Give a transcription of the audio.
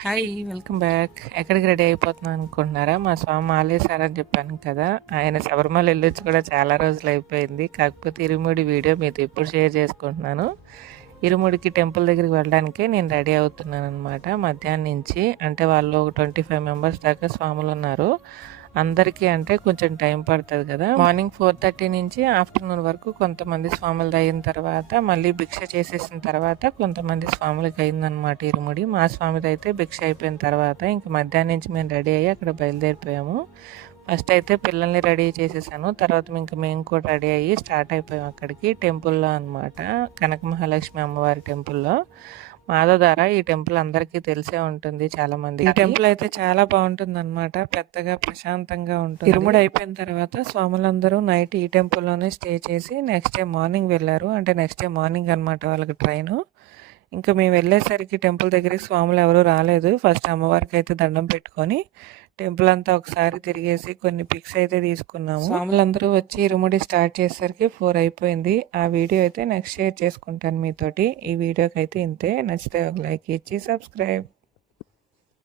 Hi! Welcome back. ఎక్కడికి ready అయిపోతున్నాను అనుకుంటున్నారా? మా స్వామి ఆలేసారని చెప్పాను కదా! ఆయన శబరిమల ఎళ్ళొచ్చి కూడా చాలా రోజులయిపోయింది. కాకపోతే ఇరుముడి వీడియో మీతో ఇప్పుడు షేర్ చేసుకుంటున్నాను. ఇరుముడికి టెంపుల్ దగ్గరికి వెళ్ళడానికే నేను రెడీ అవుతున్నాననమాట. మధ్యాహ్నం నుంచి అంటే వాళ్ళు ఒక 25 మెంబర్స్ దాకా స్వాములున్నారు. అందరికీ అంటే కొంచెం టైం పడతది కదా! మార్నింగ్ 4:30 నుంచి ఆఫ్టర్‌నూన్ వరకు కొంతమంది స్వాములది అయిన తర్వాత మళ్ళీ భిక్ష చేసేసిన తర్వాత కొంతమంది స్వాములకి అయిందనమాట ఇరుముడి. మా స్వామిదైతే భిక్ష అయిపోయిన తర్వాత ఇంక మధ్యాహ్నం నుంచి మేము రెడీ అయ్యి అక్కడ బయలుదేరిపోయాము. ఫస్ట్ అయితే పిల్లల్ని రెడీ చేసేసాను. తర్వాత మేము కూడా రెడీ అయ్యి స్టార్ట్ అయిపోయాం అక్కడికి టెంపుల్‌లో అనమాట. కనక మహాలక్ష్మి అమ్మవారి టెంపుల్‌లో. మాధవధార ఈ టెంపుల్ అందరికీ తెలిసే ఉంటుంది చాలా మంది. ఈ టెంపుల్ అయితే చాలా బాగుంటుందన్నమాట. పెద్దగా ప్రశాంతంగా ఉంటుంది. ఇరుముడి అయిపోయిన తర్వాత స్వాములందరూ నైట్ ఈ టెంపుల్లోనే స్టే చేసి నెక్స్ట్ డే మార్నింగ్ వెళ్ళారు. అంటే నెక్స్ట్ డే మార్నింగ్ అనమాట వాళ్ళకి ట్రైను. ఇంకా మేము వెళ్ళేసరికి టెంపుల్ దగ్గరికి స్వాములు ఎవరు రాలేదు. ఫస్ట్ అమ్మవారికి అయితే దండం పెట్టుకొని టెంపుల్ అంతా ఒకసారి తిరిగేసి కొన్ని పిక్స్ అయితే తీసుకున్నాము. స్వాములందరూ వచ్చి ఇరుముడి స్టార్ట్ చేసేసరికి 4 అయిపోయింది. ఆ వీడియో అయితే నెక్స్ట్ షేర్ చేసుకుంటాను మీతోటి. ఈ వీడియోకి అయితే ఇంతే. నచ్చితే ఒక లైక్ ఇచ్చి సబ్స్క్రైబ్.